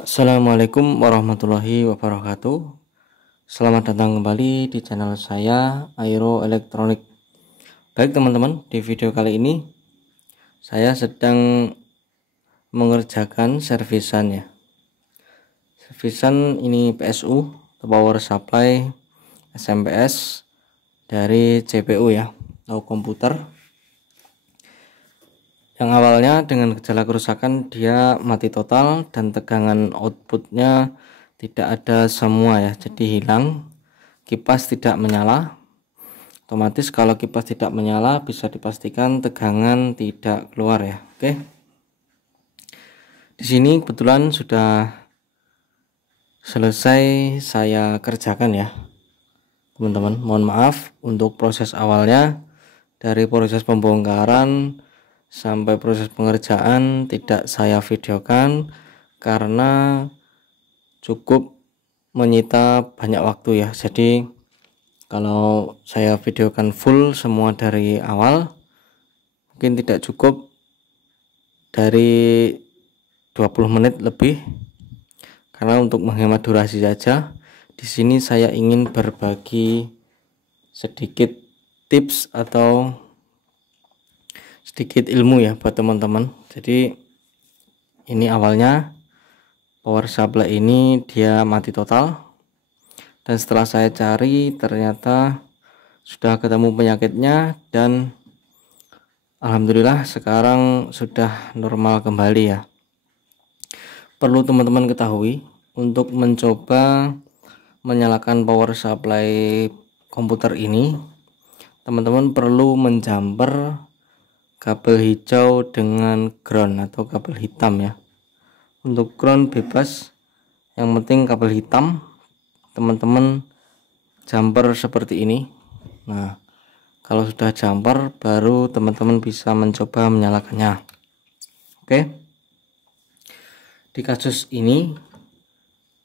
Assalamualaikum warahmatullahi wabarakatuh. Selamat datang kembali di channel saya, Aero Elektronik. Baik teman-teman, di video kali ini saya sedang mengerjakan servisan ya. Servisan ini PSU atau power supply SMPS dari CPU ya, atau komputer. Yang awalnya dengan gejala kerusakan dia mati total dan tegangan outputnya tidak ada semua ya, jadi hilang. Kipas tidak menyala. Otomatis kalau kipas tidak menyala bisa dipastikan tegangan tidak keluar ya. Oke. Di sini kebetulan sudah selesai saya kerjakan ya, teman-teman. Mohon maaf untuk proses awalnya, dari proses pembongkaran sampai proses pengerjaan tidak saya videokan karena cukup menyita banyak waktu ya. Jadi kalau saya videokan full semua dari awal mungkin tidak cukup dari 20 menit lebih, karena untuk menghemat durasi saja di sini saya ingin berbagi sedikit tips atau sedikit ilmu ya buat teman-teman. Jadi ini awalnya power supply ini dia mati total, dan setelah saya cari ternyata sudah ketemu penyakitnya dan alhamdulillah sekarang sudah normal kembali ya. Perlu teman-teman ketahui, untuk mencoba menyalakan power supply komputer ini teman-teman perlu menjumper kabel hijau dengan ground atau kabel hitam ya. Untuk ground bebas, yang penting kabel hitam teman-teman jumper seperti ini. Nah, kalau sudah jumper baru teman-teman bisa mencoba menyalakannya. Oke. Di kasus ini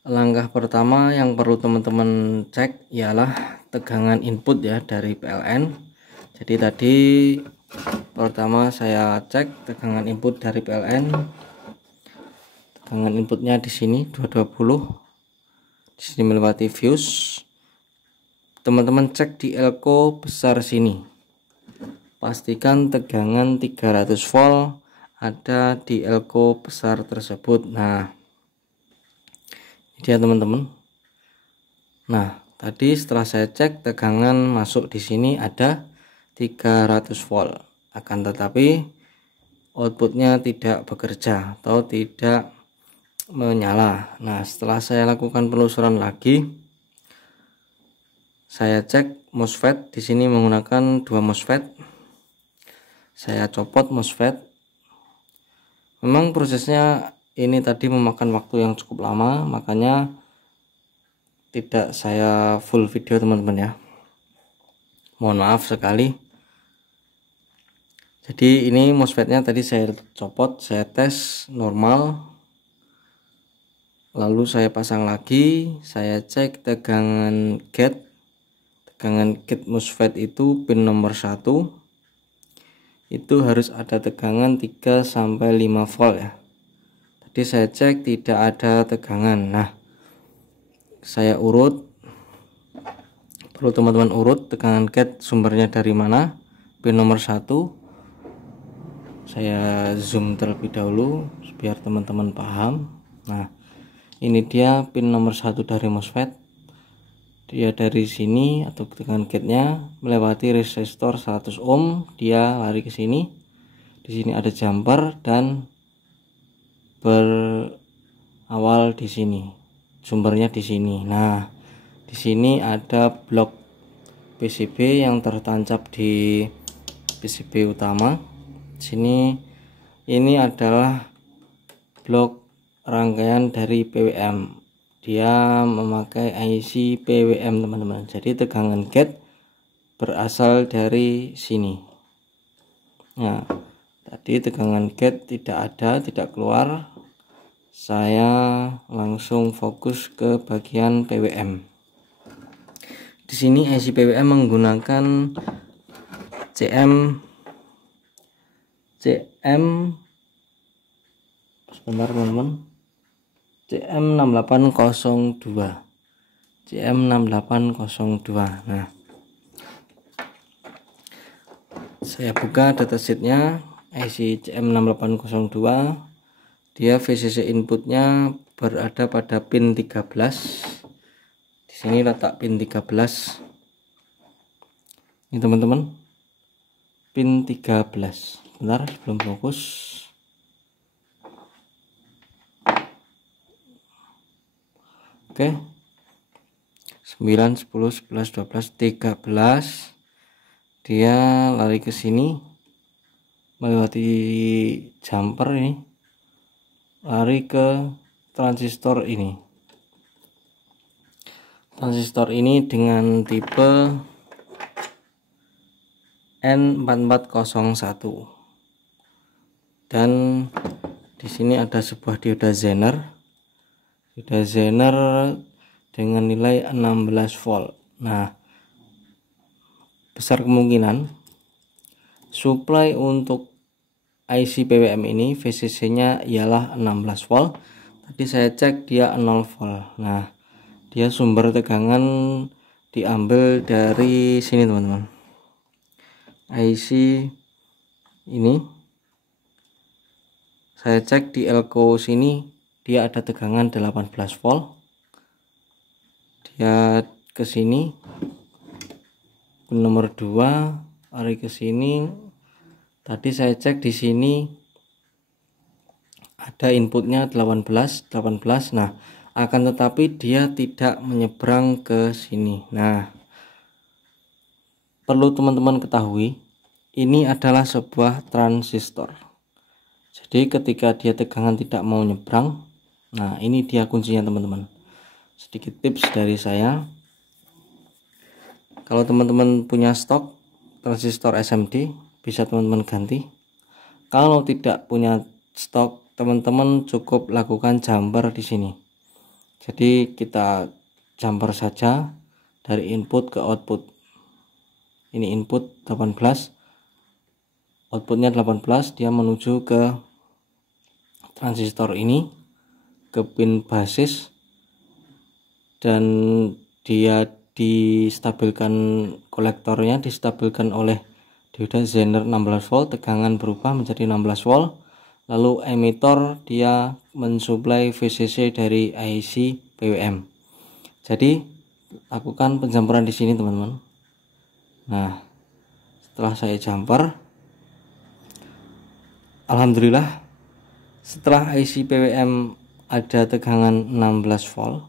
langkah pertama yang perlu teman-teman cek ialah tegangan input ya dari PLN. Jadi tadi pertama saya cek tegangan input dari PLN. Tegangan inputnya di sini 220. Di sini melewati fuse. Teman-teman cek di elko besar sini. Pastikan tegangan 300 volt ada di elko besar tersebut. Nah, ini dia teman-teman. Nah, tadi setelah saya cek tegangan masuk di sini ada 300 volt. Akan tetapi outputnya tidak bekerja atau tidak menyala. Nah, setelah saya lakukan penelusuran lagi, saya cek MOSFET. Di sini menggunakan 2 MOSFET. Saya copot MOSFET. Memang prosesnya ini tadi memakan waktu yang cukup lama, makanya tidak saya full video teman-teman ya. Mohon maaf sekali. Jadi ini MOSFET-nya tadi saya copot, saya tes normal. Lalu saya pasang lagi, saya cek tegangan gate. Tegangan gate MOSFET itu pin nomor 1 itu harus ada tegangan 3 sampai 5 volt ya. Tadi saya cek tidak ada tegangan. Nah, saya urut. Perlu teman-teman urut tegangan gate sumbernya dari mana. Pin nomor 1 saya zoom terlebih dahulu biar teman-teman paham. Nah, ini dia pin nomor 1 dari MOSFET. Dia dari sini atau tegangan gate-nya melewati resistor 100 ohm, dia lari ke sini. Di sini ada jumper dan berawal di sini. Sumbernya di sini. Nah, di sini ada blok PCB yang tertancap di PCB utama. Di sini ini adalah blok rangkaian dari PWM. Dia memakai IC PWM teman-teman. Jadi tegangan gate berasal dari sini. Nah, tadi tegangan gate tidak ada, tidak keluar. Saya langsung fokus ke bagian PWM. Di sini IC PWM menggunakan CM sebentar teman-teman. CM6802. Nah, saya buka datasheetnya IC CM6802. Dia VCC inputnya berada pada pin 13. Di sini letak pin 13. Ini teman-teman, pin 13. Bentar, belum fokus. Oke. 9, 10, 11, 12, 13. Dia lari ke sini melewati jumper ini, lari ke transistor ini. Transistor ini dengan tipe N4401. Dan di sini ada sebuah dioda Zener. Dioda Zener dengan nilai 16 volt. Nah, besar kemungkinan supply untuk IC PWM ini VCC-nya ialah 16 volt. Tadi saya cek dia 0 volt. Nah, dia sumber tegangan diambil dari sini teman-teman. IC ini saya cek di elko sini dia ada tegangan 18 volt. Dia ke sini nomor 2, lari ke sini. Tadi saya cek di sini ada inputnya 18. Nah, akan tetapi dia tidak menyeberang ke sini. Nah, perlu teman-teman ketahui, ini adalah sebuah transistor. Jadi ketika dia tegangan tidak mau nyebrang, nah ini dia kuncinya teman-teman. Sedikit tips dari saya, kalau teman-teman punya stok transistor SMD bisa teman-teman ganti. Kalau tidak punya stok, teman-teman cukup lakukan jumper di sini. Jadi kita jumper saja dari input ke output. Ini input 18, outputnya 18, dia menuju ke transistor ini, ke pin basis, dan dia distabilkan, kolektornya distabilkan oleh dioda Zener 16 volt, tegangan berubah menjadi 16 volt. Lalu emitor dia mensuplai VCC dari IC PWM. Jadi lakukan penjamperan di sini teman-teman. Nah, setelah saya jumper, alhamdulillah setelah IC PWM ada tegangan 16 volt,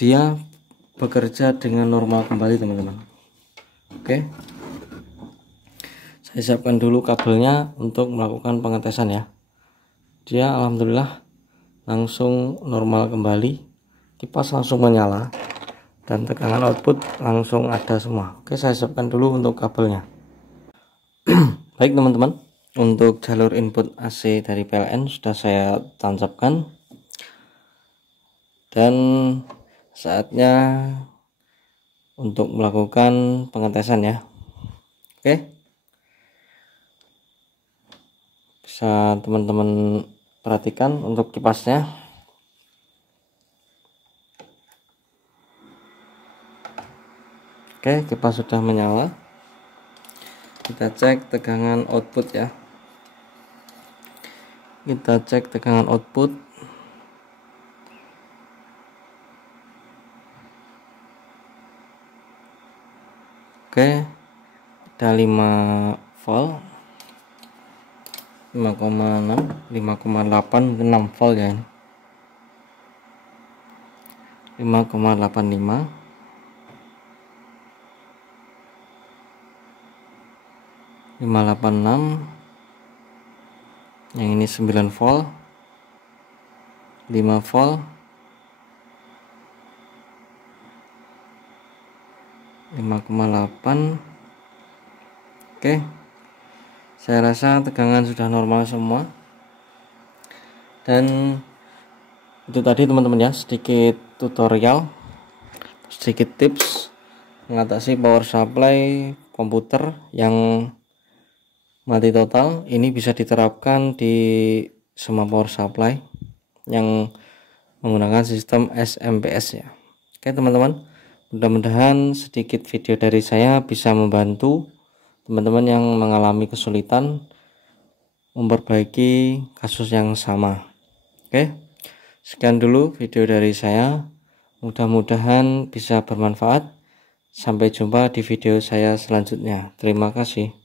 dia bekerja dengan normal kembali teman-teman. Oke, saya siapkan dulu kabelnya untuk melakukan pengetesan ya. Dia alhamdulillah langsung normal kembali, kipas langsung menyala, dan tegangan output langsung ada semua. Oke, saya siapkan dulu untuk kabelnya. Baik teman-teman, untuk jalur input AC dari PLN sudah saya tancapkan, dan saatnya untuk melakukan pengetesan ya. Oke, bisa teman-teman perhatikan untuk kipasnya. Oke, kipas sudah menyala. Kita cek tegangan output ya. Kita cek tegangan output. Oke, ada 5 volt, 5,6, 5,8, 6 volt ya ini. 5,85, 586, yang ini 9 volt, 5 volt, 5,8. Oke, saya rasa tegangan sudah normal semua. Dan itu tadi teman-teman ya, sedikit tutorial, sedikit tips mengatasi power supply komputer yang mati total. Ini bisa diterapkan di semua power supply. yang menggunakan sistem SMPS ya. Oke teman-teman, mudah-mudahan sedikit video dari saya bisa membantu teman-teman yang mengalami kesulitan memperbaiki kasus yang sama. Oke, sekian dulu video dari saya, mudah-mudahan bisa bermanfaat. Sampai jumpa di video saya selanjutnya. Terima kasih.